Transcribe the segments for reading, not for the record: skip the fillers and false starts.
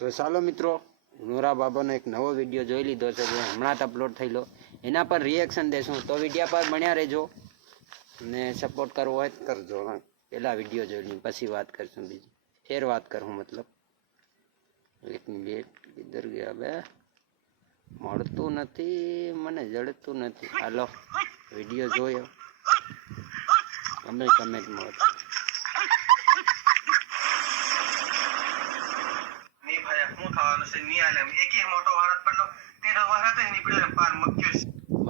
તો ચાલો મિત્રો, નોરા બાબાનો એક નવો વિડીયો જોઈ લીધો છે જે હમણાં જ અપલોડ થયેલો, એના પર રિએક્શન દેશું. તો વિડીયો પર બન્યા રહેજો અને સપોર્ટ કરવો હોય તો કરજો. પહેલાં વિડીયો જોઈ લઈએ પછી વાત કરશું, બીજી ફેર વાત કરું મતલબ. એક મિનિટ, કિધર ગયા બે? મળતું નથી મને, જડતું નથી. હાલો વિડીયો જોયો, અમે કમેન્ટ મળો.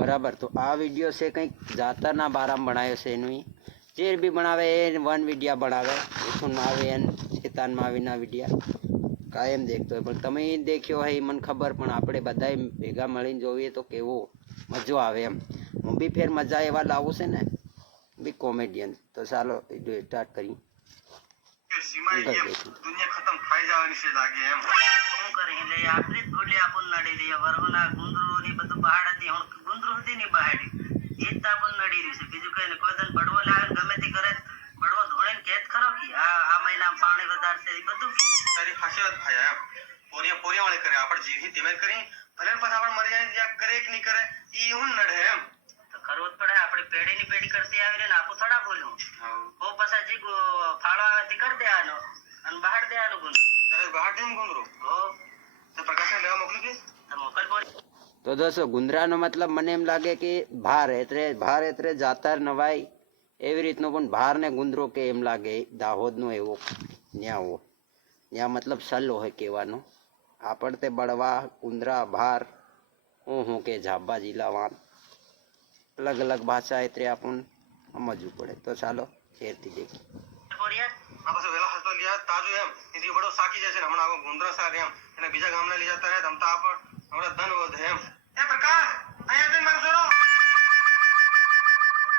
બરાબર. તો આ વિડીયો છે કંઈક જાતરના બારામાં બનાવ્યો છે. એનું જે બી બનાવે એ વન વિડીયા બનાવે, મિથુનમાં આવે એને ચેતાનમાં આવીના વિડીયા કાયમ દેખતો હોય. પણ તમે દેખ્યો હોય એ મને ખબર, પણ આપણે બધા ભેગા મળીને જોઈએ તો કેવો મજો આવે એમ. હું બી ફેર મજા એવા લાવું છે ને, બી કોમેડિયન. તો ચાલો વિડીયો સ્ટાર્ટ કરી. દુનિયા ખતમ થઈ જવાની છે લાગે એમ. શું કરે એટલે આટલી થોડી આપણ નડી રહી વરહોના ગુંદરો ની બધું બહાડ હતી, હું ગુંદરો હતી ની બહાડી એ જ આપણ નડી રહી છે. બીજું કઈ ને કોઈ દન બડવો લાવે ગમે તે કરે, બડવો ધોળીને કેદ ખરો કે આ મહિના પાણી વધારે છે એ બધું તારી ખાસી વાત થાય એમ. પોરિયા પોરિયા વાળી કરે આપણે જીવી તેમે કરી ભલે પછી આપણે મરી જાય જ્યાં કરે કે નહીં કરે એ હું નડે એમ. તો કરવો જ પડે. આપણે પેઢી ની પેઢી કરતી આવી ને આપું થોડા બોલું બહુ પછી જી ફાળો આવે તે કરી દેવાનો અને બહાર દેવાનું ગુંદરું. ત્યારે બહાર દેવાનું ગુંદરું હો તો પ્રકાશ લેવા મોકલી દઈશ તો મોકલ બોલ. તો દોસ્તો, ગુંદરાનો મતલબ મને એમ લાગે કે ભાર એટલે જાતર નવાઈ એવી રીતનો, પણ ભાર ને ગુંદરો કે એમ લાગે દાહોદનો એવો ન્યાવો. ત્યાં મતલબ સલ્લો હોય કહેવાનો. આપણ તે બળવા ગુંદરા ભાર હું કે ઝાબા જિલ્લાવાન અલગ અલગ ભાષા એટલે આપણને સમજવું પડે. તો ચાલો ફેરથી દેખીએ. આ પાછો વેલા હસ્તો લ્યા તાજુ એમ એથી બડો સાકી જશે ને હમણાં ગુંદરા સાર એમ એને બીજા ગામના લઈ જતા રહે તમતા આપણ હમણાં ધન વધે એમ. એ પ્રકાશ અહીંયા જઈને મારો છોરો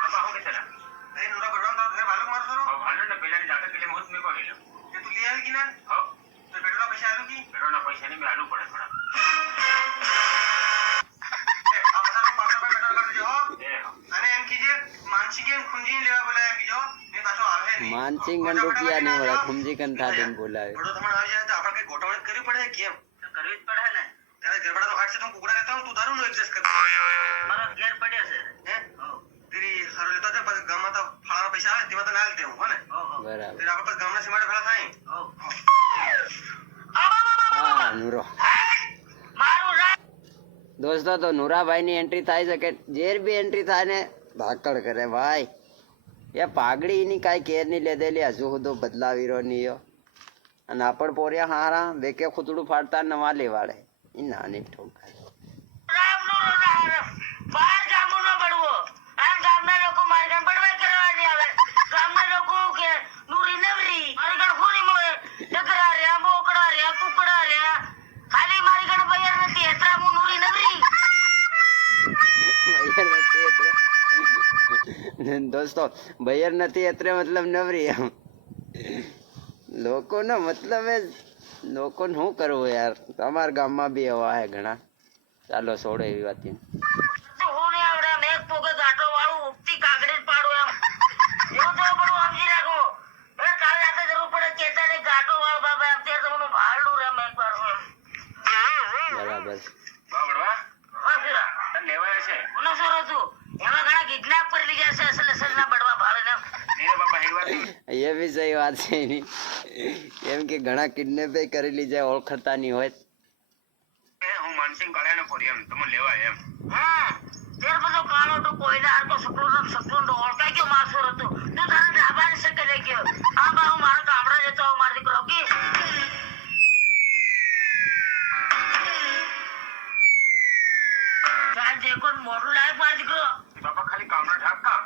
આ બાહુ કે ચલા એ નોરા બડવાન તાર ઘરે ભાલુ મારો છોરો ભાલુ ને પેલાની જાતે પેલે મોત મે કો લેલો કે તું લઈ આવી કે ના હા તો પેટ્રોલ પૈસા આલુ કી પેટ્રોલના પૈસા ની મે આલુ પડે થોડા એ આ પાછા 500 રૂપિયા પેટ્રોલ કરી દેજો એ અને એમ કીજે માનસી કે ખુંજી લેવા બોલાયા કીજો ને પાછો આવે નહીં. માનસિંગન રૂપિયા નહીં મળે, ખુમજીકન થાડીને બોલાવે. બડો તમારે આવી જાય તો આપણે કઈ ગોઠવણી કરવી પડે કેમ? કરવી જ પડે ને. ત્યારે ગરબડાનો હાટ છે તો કુકડા લેતા હું તું દારૂ નો એડજસ્ટ કર. મારો ઘેર પડ્યો છે હે તેરી સારો લેતા છે પછી ગામમાં તો ફાળાના પૈસા આવે તેમાં તો ના લેતે હું હો ને. બરાબર. તેરા આપણે ગામના સીમાડે ફાળા થાય. હા નૂરો દોસ્તો, તો નૂરાભાઈની એન્ટ્રી થાય છે કે જેર બી એન્ટ્રી થાય ને ભાકડ કરે ભાઈ. એ પાઘડી ની કાંઈ કેર નહીં લેધેલી, હજુ સુધી બદલાવી રહ્યો નહીં. અને આપણ પોર્યા હારા બેકે ખૂતડું ફાડતા નવા લેવાડે એ નાની ઠોકાય. દોસ્તો, બૈર નથી એટલે મતલબ નવરી એમ. લોકોનો મતલબ એ લોકોને શું કરવું યાર. તમારા ગામમાં બી એવા હે ઘણા. ચાલો છોડો એવી વાત. એ બી સહી વાત છે એની, કેમ કે ઘણા કિડનેપ કરેલી જાય ઓળખતા નહીં હોય. હું માનસિંગ કાળાનો પોરિયમ તમે લેવા એમ હા તેર બધો કાળો તો કોઈને આ તો સકલો ઓળખાય કે મારસો હતો તું તારા ડાબાને શકે લે કે આ બા હું મારા ગામડા જતો માર દીકરો કે ચાલ જે કોણ મોટું લાય માર દીકરો બાપા ખાલી કામડા ઢાકતા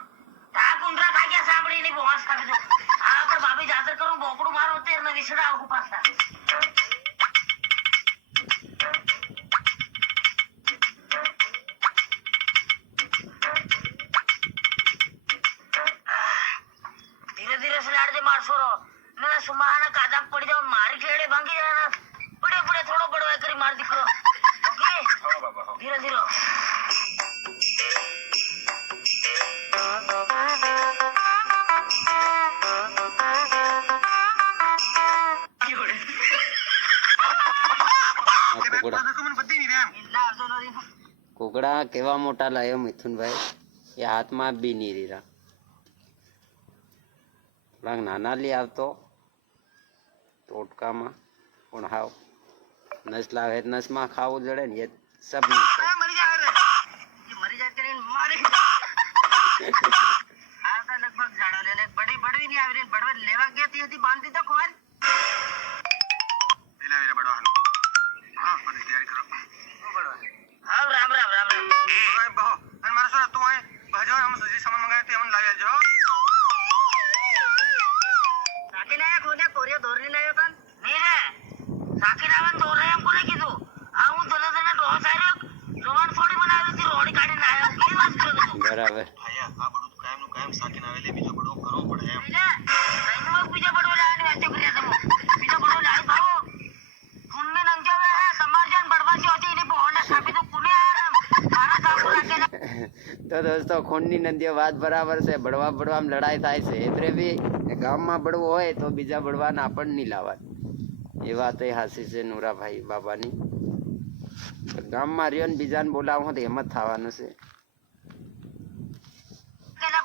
તા કુંડરા ખાગ્યા સાંભળી ની બોસ કાઢી દો આ પર ભાભી જાતર કરું બોકડું મારો તેર ને વિસડા આવું પાછા. ધીરે ધીરે સલાડ દે મારસો ને સુમાના કાદા પડી જાવ મારી કેડે ભાંગી જવાના પડે પડે થોડો બડવાય કરી માર દીકરો ઓકે હો બાબા ધીરે ધીરે. કુકડા કેવા મોટા લાયો મિથુનભાઈ, એ હાથમાં બી નહીં રીરા. થોડાક નાના લઈ આવતો ટોટકામાં, પણ હાવ નસ લાવે નસમાં ખાવું જડે ને એ સબ મરી જાય કરીને મારી આ તો લગભગ ઝાડો લે બડી બડવી નહીં આવી રહી, બડવા લેવા ગઈ હતી બાંધી તો ખોર પેલા બડવા હા પણ તૈયારી કરો બડવા હા રામ રામ રામ રામ બહો અને મારા સોરા તું આય બહજો હમ સજી સામાન મંગાયા તે હમ લાવી આજો સાકી લાયા કોને કોરિયો દોરી લાયો તન નહીં રે સાકી રાવન દોર રે એમ કોને કીધું આ હું તને તને ડોહ સાર્યો રોવણ થોડી બનાવી હતી રોડી કાઢીને આયો કેવી વાત કરો તું બરાબર. આયા આ બડું કાયમ નું કાયમ સાકી ના આવેલે બીજો બડો કરવો પડે એમ બીજો બડો લાવવાની વાત કર્યા તમે બીજો બડો લાવી ભાવો ફૂનને નંજાવે હે સમારજન બડવાસી હતી એની બોહને સાબી તો કુને આરામ મારા કામ રાખે તો દોસ્તો ખૂનની નદીઓ વાત બરાબર છે. બળવામાં લડાઈ થાય છે, એટલે બી ગામમાં બળવો હોય તો બીજા બળવાને આપણને નહીં લાવવાનું. એ વાત એ હાસી છે નુરાભાઈ બાબાની. ગામમાં રહ્યો ને બીજાને બોલાવો તો એમ જ થવાનું છે.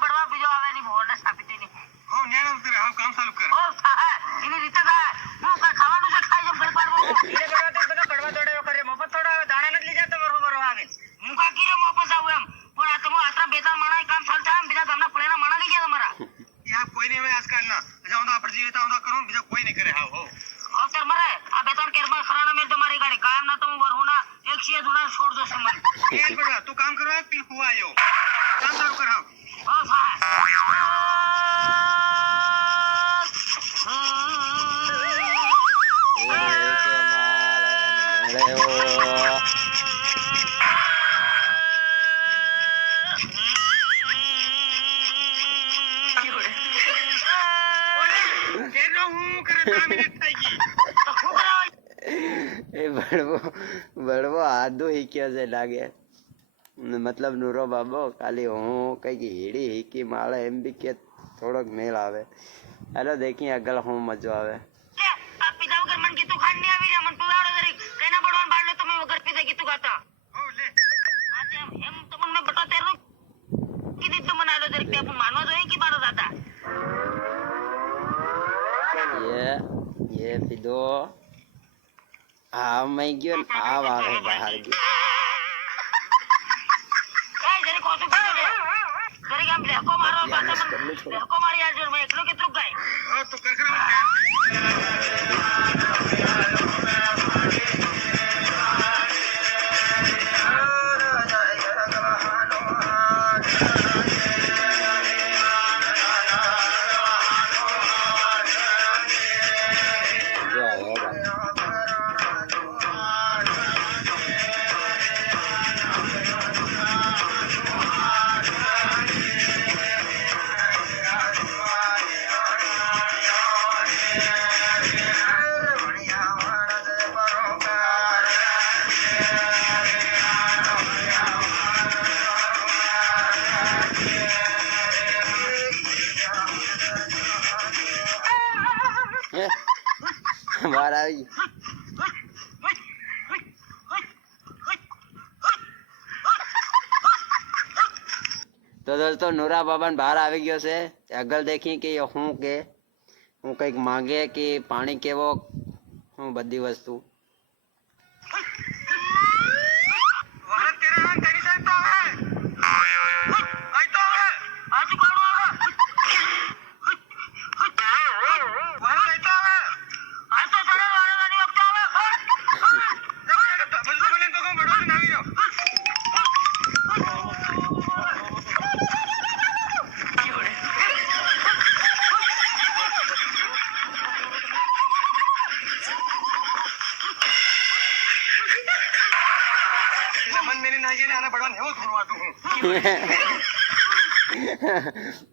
બડવા બીજો આવે ની બોહને સાબી તેની હો નેણો ઉતરે હો કામ ચાલુ કર હો થાય એની રીતે થાય હું કા ખાવાનું છે ખાઈ જમ ઘર પાડવો એ બડવા તો બડવા દોડ્યો કરે મફત થોડા દાણા નથી લઈ જતો બરોબર આવે હું કા કીરે વાપસ આવું એમ પણ આ તમે આટલા બેતા માણા કામ ચાલતા એમ બીજા ગામના પડેના માણા લઈ ગયા તમારા યાર કોઈ નહીં હવે આજકાલ ના જાઉં તો આપણે જીવતા હું કરું બીજા કોઈ નહીં કરે હાવ હો અવતર મરે આ બે ત્રણ કેરમાં ખરાના મેલ તમારી ગાડી કાયમ ના તો હું વરહોના એક સિયા ધુણા છોડ દો સમન એ બડવા તું કામ કરવા પીલ હું આયો કામ ચાલુ કર હાવ હો એ બળવો આદુ હીક્યો છે લાગે. મતલબ નુરો બાબો ખાલી હું કઈક હીડી હીકી માળે એમ બી કે થોડોક મેળ આવે. હાલો દેખી આગળ હું મજો આવે. ये पीधो आ मैं गयो ने आ वावे बहार गयो बाहर आई तो दोस्तों नूरा बाबा बहार आ गयो से अगल देखी कि हूँ के हूँ कईक मांगे कि पानी केवो हूँ बधी वस्तु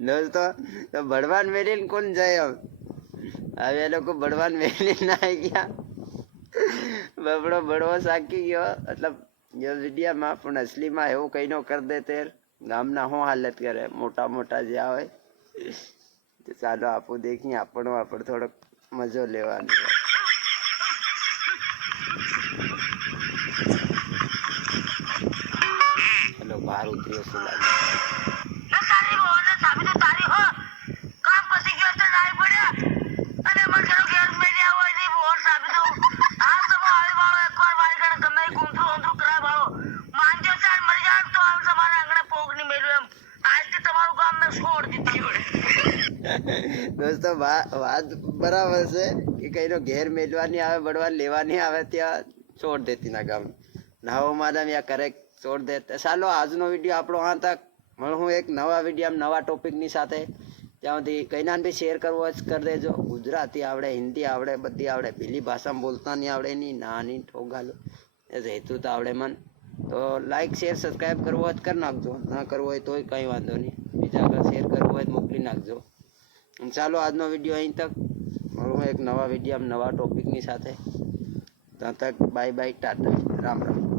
दोस्तों तो बड़वान मेरीन कौन जाए अब ये लोग बड़वान मेरीन ना आई गया बबड़ो बड़વો સાકી ગયો मतलब ये वीडियो में पण असली में એવું કઈ નો कर देते ગામના હું હાલત કરે મોટા મોટા જે આવે તો ચાલો આપો દેખી આપણો આપણે થોડો મજો લેવાનો કૂતરીઓ શું લાગે. ના તારી હોવાના સાબિત તો તારી હો કામ પતી ગયો તો નાઈ પડ્યા અને મને ઘરો ઘેર મેલી આવો ની બોર સાબિત આ તો આવી વાળો એકવાર વાળી ગણ ગમે ગુંથરું ઊંધું કરાય વાળો માંજો ચાર મરી જાય તો આમ તમારા આંગણે પોગ ની મેલ્યું એમ આજથી તમારું ગામ મેં છોડ દીધી હોય. દોસ્તો વાત બરાબર છે કે કઈનો ઘેર મેલવાની આવે બળવા લેવાની આવે ત્યાં છોડ દેતી ના ગામ નાવો માદમ યા કરે છોડ દે. ચાલો આજનો વિડીયો આપણો આ તક મળું એક નવા વિડીયો નવા ટોપિકની સાથે. ત્યાં સુધી કઈના બી શેર કરવો જ કરી દેજો. ગુજરાતી આવડે, હિન્દી આવડે, બધી આવડે, પેલી ભાષામાં બોલતા નહીં આવડે નહીં નાની ઠોગાલો એ રહેતું તો આવડે મન. તો લાઈક શેર સબસ્ક્રાઈબ કરવો હોય કરી નાખજો, ના કરવો હોય તોય કંઈ વાંધો નહીં, બીજા આગળ શેર કરવું હોય મોકલી નાખજો. ચાલો આજનો વિડીયો અહીં તક મળું એક નવા વિડીયો નવા ટોપિકની સાથે. ત્યાં તક બાય બાય ટાટા રામ રામ.